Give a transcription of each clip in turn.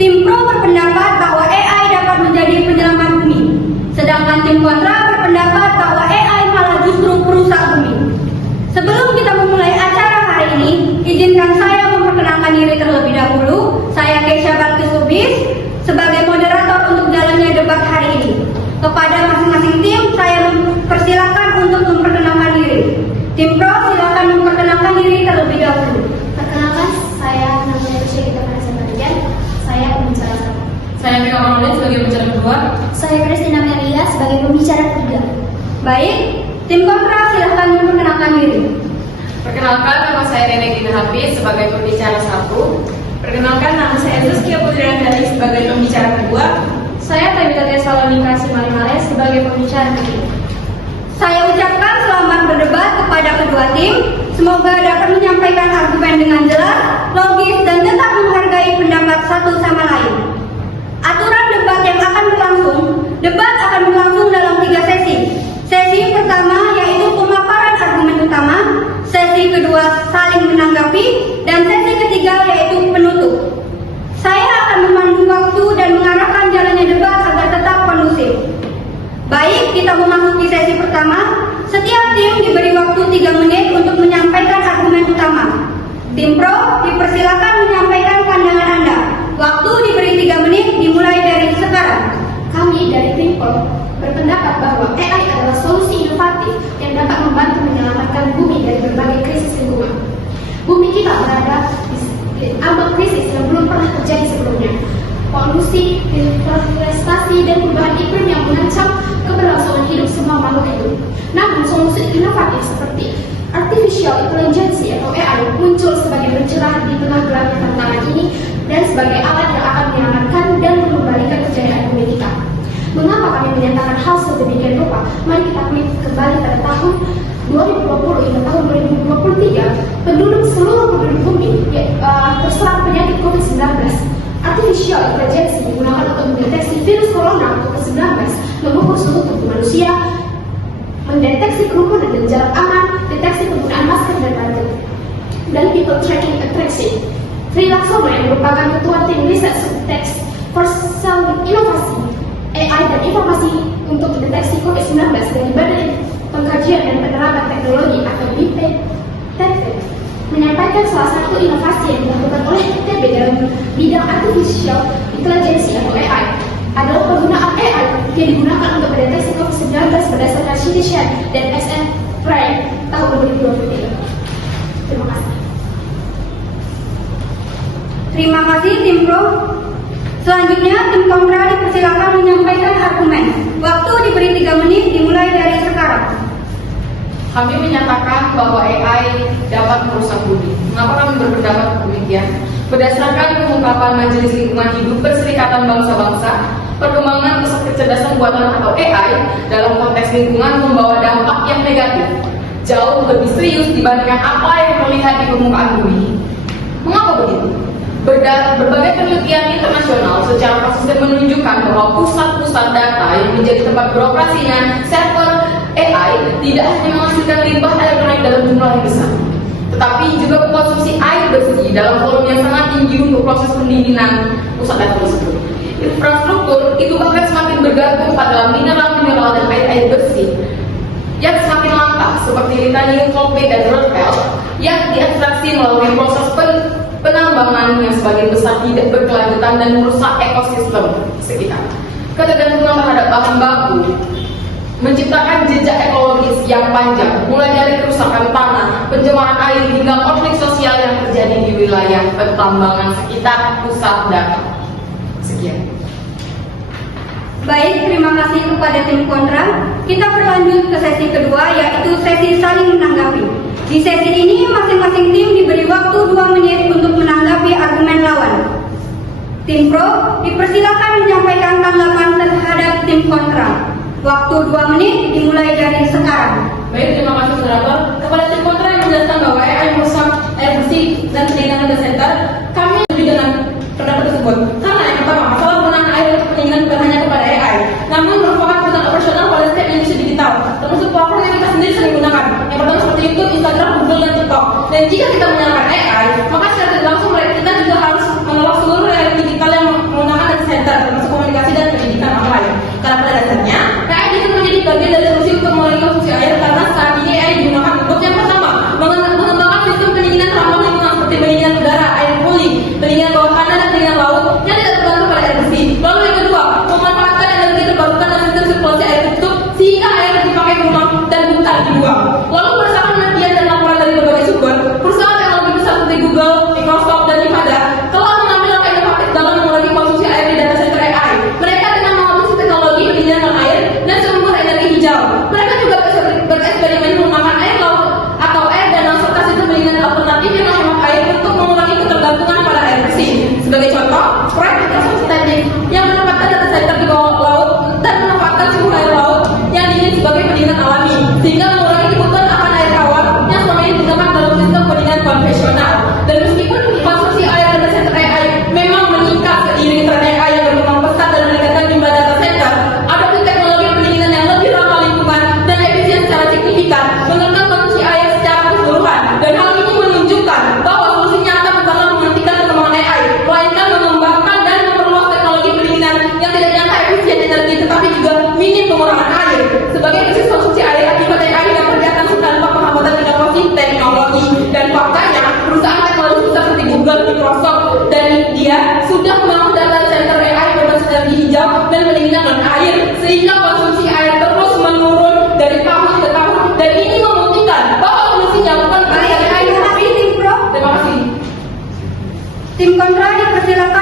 Tim pro berpendapat bahwa AI dapat menjadi penyelamat bumi, sedangkan tim kontra berpendapat bahwa AI malah justru merusak bumi. Sebelum kita memulai acara hari ini, izinkan saya memperkenalkan diri terlebih dahulu. Saya Keisha Balkis sebagai moderator untuk jalannya debat hari ini. Kepada masing-masing tim, saya mempersilakan untuk memperkenalkan diri. Tim pro silakan memperkenalkan diri terlebih dahulu. Perkenalkan, saya namanya Keisha Balkis. Saya pembicara satu. Saya Mega Maulid sebagai pembicara kedua. Saya Christina Melia sebagai pembicara ketiga. Baik, tim kontra silakan memperkenalkan diri. Perkenalkan, nama saya Nenek Gina Hafiz sebagai pembicara satu. Perkenalkan, nama saya Zuzkia Putri Andari sebagai pembicara kedua. Saya Tabita Salonika Simalimare sebagai pembicara ketiga. Saya ucapkan selamat berdebat kepada kedua tim. Semoga dapat menyampaikan argumen dengan jelas, logis, dan tetap menghargai pendapat satu sama lain. Aturan debat yang akan berlangsung, debat akan berlangsung dalam 3 sesi. Sesi pertama yaitu pemaparan argumen utama, sesi kedua saling menanggapi, dan sesi ketiga yaitu penutup. Saya akan memandu waktu dan mengarahkan jalannya debat agar tetap kondusif. Baik, kita memasuki sesi pertama. Setiap tim diberi waktu 3 menit untuk menyampaikan argumen utama. Tim pro dipersilakan menyampaikan pandangan Anda. Waktu diberi 3 menit dimulai dari sekarang. Kami dari tim pro berpendapat bahwa AI adalah solusi inovatif yang dapat membantu menyelamatkan bumi dari berbagai krisis lingkungan. Bumi kita berada di ambang krisis yang belum pernah terjadi sebelumnya. Polusi, deforestasi, dan perubahan iklim yang mengancam keberlangsungan hidup semua makhluk hidup. Namun, solusi inovatif seperti artificial intelligence atau AI muncul sebagai pencerah di tengah gelapnya tantangan ini dan sebagai alat yang akan menyelamatkan dan mengembalikan kejayaan bumi kita. Mengapa kami menyatakan hal sedemikian rupa? Mari kita kembali pada tahun 2020 hingga tahun 2023, seluruh penduduk bumi terserang penyakit COVID-19. Artificial intelligence digunakan untuk mendeteksi virus corona COVID-19, mengukur suhu tubuh manusia, mendeteksi kerumunan dan jarak aman, deteksi penggunaan masker dan rajin, dan people tracking attraction. Sri Laksono yang merupakan ketua tim riset subtext for cell inovasi AI dan informasi untuk mendeteksi COVID-19 dari Badan Pengkajian dan Penerapan Teknologi atau BPTT menyampaikan salah satu inovasi yang dilakukan oleh ITB dalam bidang artificial intelligence atau AI adalah penggunaan AI yang digunakan untuk mendeteksi COVID-19 berdasarkan Citizen dan SM Prime tahun 2023. Terima kasih. Terima kasih tim pro. Selanjutnya tim kontra dipersilakan menyampaikan argumen. Waktu diberi 3 menit dimulai dari sekarang. Kami menyatakan bahwa AI dapat merusak bumi. Mengapa kami berpendapat demikian? Berdasarkan pengungkapan Majelis Lingkungan Hidup Perserikatan Bangsa-Bangsa, perkembangan pusat kecerdasan buatan atau AI dalam konteks lingkungan membawa dampak yang negatif, jauh lebih serius dibandingkan apa yang terlihat di permukaan bumi. Mengapa begitu? Berbagai penelitian internasional secara konsisten menunjukkan bahwa pusat-pusat data yang menjadi tempat beroperasinya server AI tidak hanya menghasilkan limbah elektronik dalam jumlah yang besar, tetapi juga mengkonsumsi air bersih dalam volume yang sangat tinggi untuk proses pendinginan pusat data tersebut. Infrastruktur itu bahkan semakin bergantung pada mineral-mineral dan air bersih yang semakin langka seperti titanium, sulfate, dan rutile yang diekstraksi melalui proses penambangan yang sebagian besar tidak berkelanjutan dan merusak ekosistem sekitar. Ketergantungan terhadap bahan baku menciptakan jejak ekologis yang panjang, mulai dari kerusakan tanah, pencemaran air, hingga konflik sosial yang terjadi di wilayah pertambangan sekitar pusat data. Sekian. Baik, terima kasih kepada tim kontra. Kita berlanjut ke sesi kedua, yaitu sesi saling menanggapi. Di sesi ini, masing-masing tim diberi waktu 2 menit untuk menanggapi argumen lawan. Tim pro dipersilakan menyampaikan tanggapan terhadap tim kontra. Waktu 2 menit dimulai dari sekarang. Baik, terima kasih moderator. Kepada tim kontra yang menjelaskan bahwa AI merusak air bersih dan pendinginan data center, kami setuju dengan pendapat tersebut. Karena yang pertama, masalah penggunaan air untuk pendinginan bukan hanya kepada AI, namun merupakan kebutuhan operasional pada setiap industri digital, termasuk platform yang kita sendiri sering gunakan. Yang pertama seperti YouTube, Instagram, Google, dan TikTok. Dan jika kita menyalakan AI, maka secara tidak langsung kita juga harus menolak seluruh reality digital yang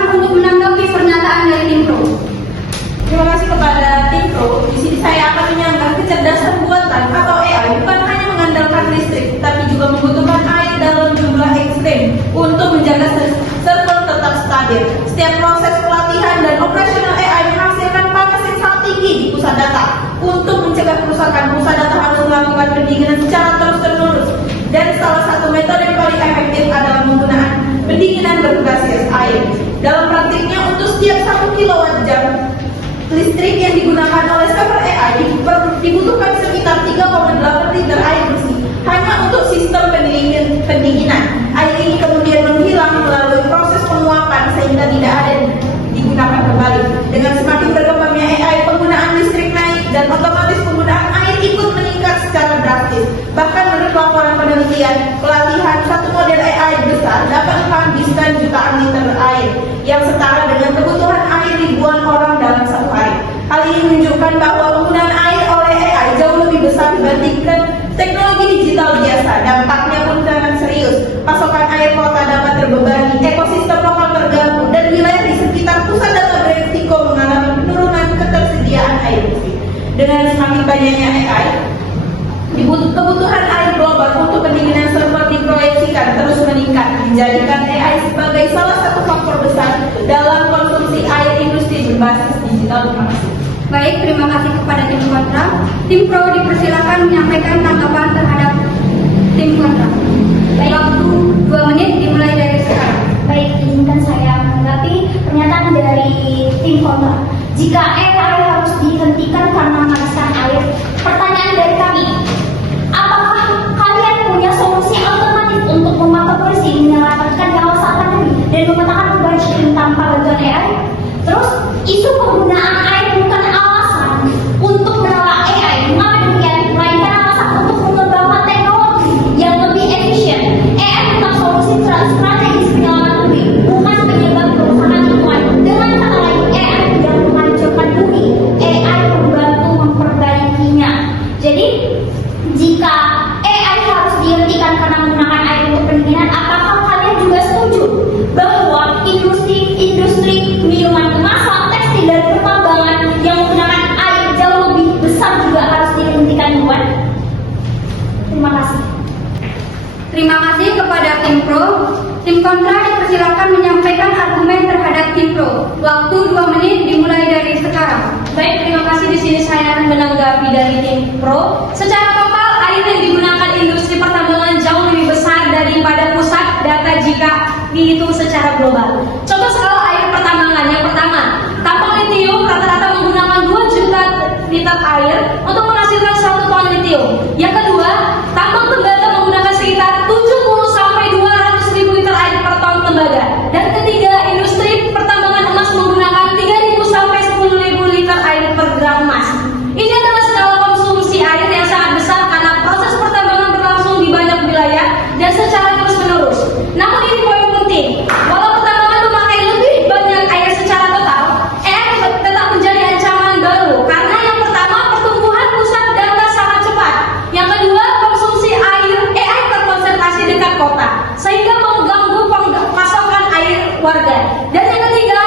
dipersilakan untuk menanggapi pernyataan dari tim pro. Terima kasih kepada tim pro. Di sini saya akan menyangka kecerdasan buatan atau AI bukan hanya mengandalkan listrik, tapi juga membutuhkan air dalam jumlah ekstrem untuk menjaga server tetap stabil. Setiap proses pelatihan dan operasional AI menghasilkan panas yang sangat tinggi di pusat data. Untuk mencegah kerusakan, pusat data harus melakukan pendinginan secara terus-menerus. Dan salah satu metode yang paling efektif adalah menggunakan pendinginan berbasis air. Dalam praktiknya, untuk setiap 1 kWh listrik yang digunakan oleh server AI dibutuhkan sekitar 3,8 liter air bersih hanya untuk sistem pendinginan. Air ini kemudian menghilang melalui proses penguapan sehingga tidak ada digunakan kembali. Dengan semakin berkembangnya AI, penggunaan listrik naik dan otomatis penggunaan air ikut meningkat secara drastis. Bahkan menurut laporan penelitian, pelatihan satu model AI besar dapat menghabiskan jutaan liter air yang setara dengan kebutuhan air ribuan orang dalam satu hari. Hal ini menunjukkan bahwa penggunaan air oleh AI jauh lebih besar dibandingkan teknologi digital biasa. Dampaknya pun sangat serius. Pasokan air kota dapat terbebani, ekosistem lokal terganggu, dan wilayah di sekitar pusat data beresiko mengalami penurunan ketersediaan air bersih. Dengan semakin banyaknya AI, kebutuhan air global untuk pendinginan server diproyeksikan terus meningkat, menjadikan AI sebagai salah satu faktor besar dalam konsumsi air industri berbasis digital. Terima kasih. Baik, terima kasih kepada tim kontra. Tim pro dipersilakan menyampaikan tanggapan terhadap tim kontra. Baik. Waktu 2 menit dimulai dari sekarang. Baik, izinkan saya menanggapi pernyataan dari tim kontra. Jika AI harus dihentikan karena menghabiskan air, pertanyaan dari kami, apakah kalian punya solusi alternatif untuk memantau polisi menyelamatkan nyawa saat pandemi dan memetakan beban shipping tanpa bantuan AI? Terus, isu penggunaan air bukan alasan untuk menolak AI. Mengapa demikian? Melainkan alasan untuk mengembangkan teknologi yang lebih efisien. AI bukan solusi strategis penyelamat bumi, bukan penyebab kerusakan lingkungan. Dengan kata lain, AI tidak menghancurkan bumi. AI membantu memperbaikinya. Jadi, jika AI harus dihentikan karena menggunakan air untuk pendinginan, apakah kalian juga setuju bahwa industri minuman kemasan, tekstil, dan pertambangan yang menggunakan air jauh lebih besar juga harus dihentikan buat? Terima kasih. Terima kasih kepada tim pro. Tim kontra dipersilakan menyampaikan argumen terhadap tim pro. Waktu 2 menit dimulai dari sekarang. Baik, terima kasih. Di sini saya akan menanggapi dari tim pro. Secara total, air yang digunakan industri pertambangan jauh lebih besar daripada pusat data jika dihitung secara global. Contoh skala air pertambangan. Yang pertama, tambang litium rata-rata menggunakan 2 juta liter air untuk menghasilkan 1 ton litium. Yang kedua, tambang tembaga menggunakan sekitar 70 sampai 200 ribu liter air per ton tembaga. Dan ketiga, industri pertambangan emas menggunakan 3.000 sampai 10.000 liter air per gram emas. Ini adalah skala konsumsi air yang sangat besar karena proses pertambangan berlangsung di banyak wilayah dan secara terus-menerus. Namun ini poin penting, walau pertambangan memakai lebih banyak air secara total, AI tetap menjadi ancaman baru karena yang pertama, pertumbuhan pusat data sangat cepat. Yang kedua, konsumsi air AI terkonsentrasi dekat kota sehingga mengganggu pasokan air warga. Dan yang ketiga,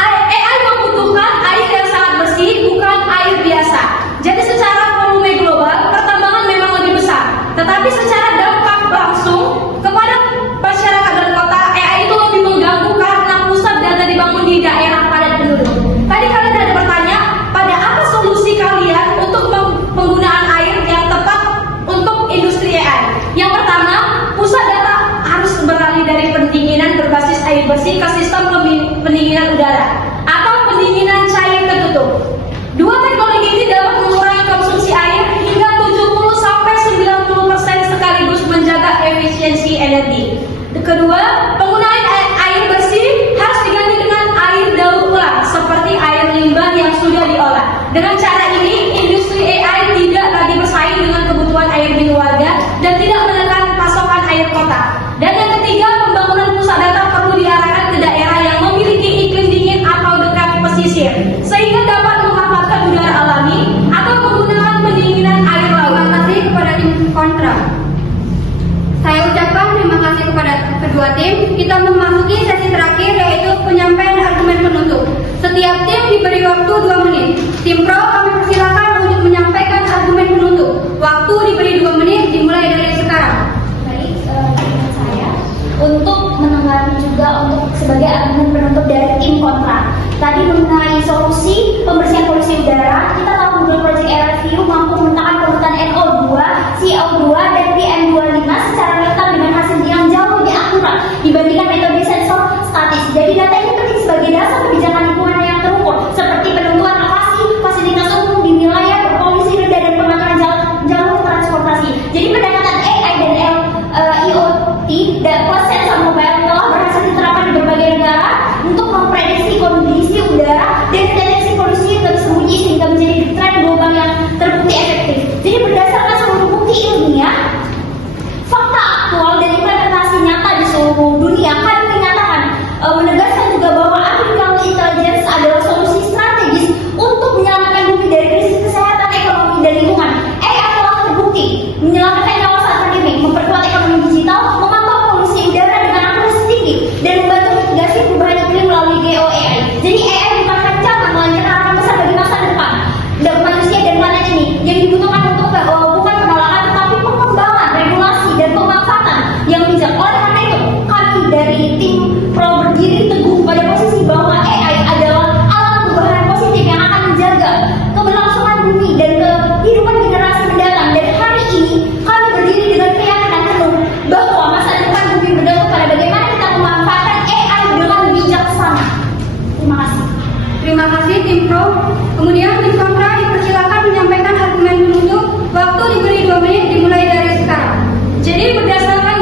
AI membutuhkan air yang sangat bersih, bukan air biasa. Jadi secara volume global, pertambangan memang lebih besar, tetapi secara dampak langsung kepada masyarakat dan kota, AI itu lebih mengganggu karena pusat data dibangun di daerah padat penduduk. Tadi kalian ada bertanya, pada apa solusi kalian untuk penggunaan air yang tepat untuk industri AI? Yang pertama, pusat data harus beralih dari pendinginan berbasis air bersih ke sistem pendinginan udara atau pendinginan cair tertutup. Dua teknologi ini dapat mengurangi konsumsi air hingga 70-90% sekaligus menjaga efisiensi energi. Kedua, penggunaan air bersih harus diganti dengan air daur ulang seperti air limbah yang sudah diolah. Dengan cara ini, industri AI tidak lagi bersaing dengan kebutuhan air minum warga dan tidak menekan pasokan air kota. Dan yang ketiga, pembangunan pusat data perlu diarahkan ke daerah yang memiliki iklim dingin atau dekat pesisir, sehingga dapat memanfaatkan udara alami atau menggunakan pendinginan air laut. Terima kasih kepada tim kontra. Saya ucapkan terima kasih kepada kedua tim, kita memasuki sesi terakhir yaitu penyampaian argumen penutup. Setiap tim diberi waktu 2 menit. Tim pro kami persilakan untuk menyampaikan argumen penutup. Waktu diberi 2 menit dimulai dari sekarang. Baik, saya untuk menanggapi juga untuk sebagai argumen penutup dari tim kontra. Tadi mengenai solusi pembersihan polusi udara, kita tahu Google Project RFU mampu menekan polutan NO2, CO2, dan PM2.5 secara nyata dengan hasil yang jauh lebih akurat dibandingkan metode sensor statis. Jadi data ini penting sebagai dasar kebijakan lingkungan yang terukur, seperti penentuan lokasi fasilitas umum di wilayah berpolusi rendah dan pengaturan jalur transportasi. Jadi pendekatan AI dan IoT dan plus sensor mobile telah berhasil diterapkan di berbagai negara untuk memprediksi kondisi udara dan deteksi polusi yang tersembunyi sehingga menjadi tren global yang terbukti efektif. Jadi berdasarkan seluruh bukti ilmiah, fakta aktual dan implementasi nyata di seluruh dunia kami menyatakan menegaskan juga bahwa artificial intelligence adalah solusi strategis untuk menyelamatkan bumi dari krisis kesehatan, ekonomi, dan lingkungan. AI telah terbukti menyelamatkan nyawa saat pandemi, memperkuat ekonomi digital, memantau polusi udara dengan akurasi tinggi, dan membantu mitigasi perubahan iklim melalui GeoAI. Jadi AI bukan ancaman, melainkan harapan besar bagi masa depan dan manusia dan planet ini. Yang dibutuhkan untuk bukan penolakan, tetapi pengembangan, regulasi, dan pemanfaatan yang bijak. Oleh karena itu, kami dari tim pro berdiri teguh pada posisi bahwa AI adalah alat perubahan positif yang akan menjaga keberlangsungan bumi dan kehidupan generasi mendatang. Dan hari ini kami berdiri dengan keyakinan penuh bahwa masa depan bumi bergantung pada bagaimana kita memanfaatkan AI dengan bijaksana. Terima kasih. Terima kasih tim pro. Kemudian tim kontra dipersilakan menyampaikan argumen penutup. Waktu diberi 2 menit dimulai dari sekarang. Jadi berdasarkan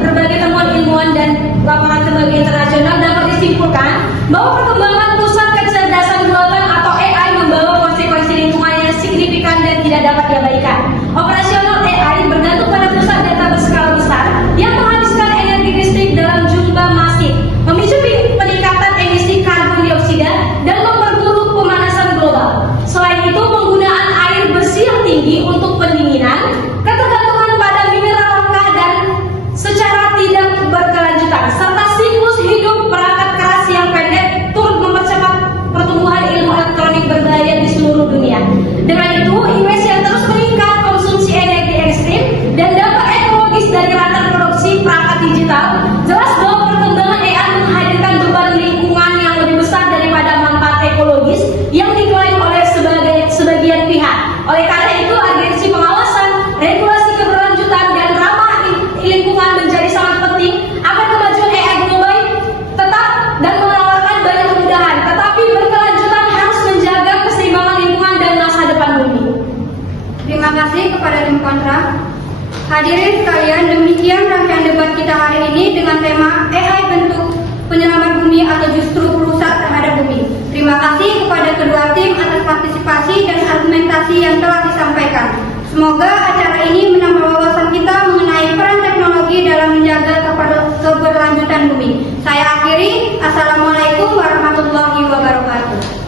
berbagai temuan ilmuwan dan laporan lembaga internasional dapat disimpulkan bahwa perkembangan pusat kecerdasan buatan atau AI membawa konsekuensi lingkungan yang signifikan dan tidak dapat diabaikan. Operasional AI bergantung pada pusat data berskala besar yang menghabiskan energi listrik dalam jumlah masif, memicu peningkatan emisi karbon dioksida dan memperburuk pemanasan global. Selain itu, penggunaan air bersih yang tinggi untuk pendinginan, ketergantungan pada mineral langka dan secara tidak berkelanjutan, serta siklus hidup perangkat keras yang pendek turut mempercepat pertumbuhan ilmu elektronik berbahaya di seluruh dunia. Dengan itu, investasi yang terus meningkat, konsumsi energi ekstrim, dan dampak ekologis dari latar produksi perangkat digital, jelas bahwa perkembangan AI menghadirkan beban lingkungan yang lebih besar daripada manfaat ekologis yang diklaim oleh sebagian pihak. Oleh karena itu, agensi pengawasan, regulasi keberlanjutan, dan ramah lingkungan menjadi sangat penting agar kemajuan AI global tetap dan menawarkan banyak kemudahan, tetapi berkelanjutan harus menjaga keseimbangan lingkungan dan masa depan bumi. Terima kasih kepada tim kontra. Hadirin sekalian, demikian rangkaian debat kita hari ini dengan tema AI bentuk penyelamat bumi atau justru perusak terhadap bumi. Terima kasih kepada kedua tim atas partisipasi dan argumentasi yang telah disampaikan. Semoga acara ini menambah wawasan kita mengenai peran teknologi dalam menjaga keberlanjutan bumi. Saya akhiri. Assalamualaikum warahmatullahi wabarakatuh.